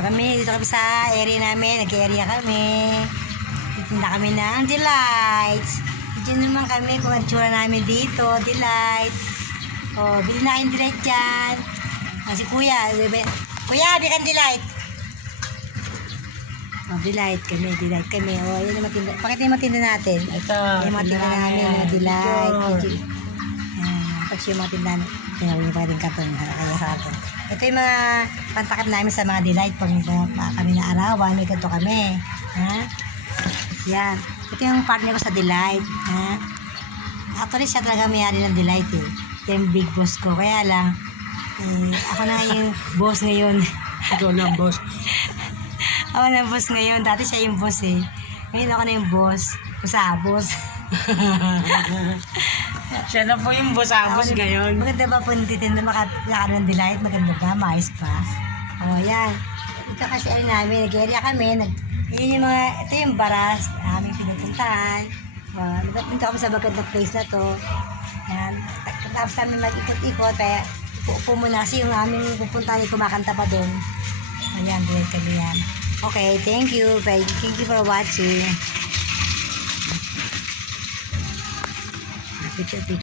Dito kami sa area namin. Nag-area kami. Titinda kami ng delights. Diyan naman kami kung ang tsura namin dito. Delights. O, bili na kayong delight dyan. Si Kuya. Kuya, bili kang delight. O, delight kami. O, yun yung matinda. Pakita yung matinda natin. Ito. Yung matinda namin. Yung delight. Tapos yung mga tindahan, tinawin niyo pa rin karton, kaya sa atin. Ito yung mga pantakip namin sa mga delight pag kami na arawan, may ganito kami. Ha? Yan. Ito yung partner ko sa delight. Ha? Actually, siya talaga may-ari ng delight eh. Ito yung big boss ko. Kaya lang, ako na yung boss ngayon. Ikaw lang, boss. Ako na yung boss ngayon. Dati siya yung boss eh. Ngayon ako na yung boss. Boss. Siya na po yung boss ngayon. Maganda ba po titinda makakano ng delight? Maganda ba? Maayos pa? O, yan. Ito kasi ay namin. Nag-area kami. Yun yung mga, ito yung baras na aming pinupuntahan. Nagpunta kami sa magandang place na to. Yan. Tapos kami mag-ikot-ikot. Kaya upo muna kasi yung aming pupuntahan ay kumakanta pa doon. Ayan, delight kami yan. Okay, thank you. Thank you for watching. Picture.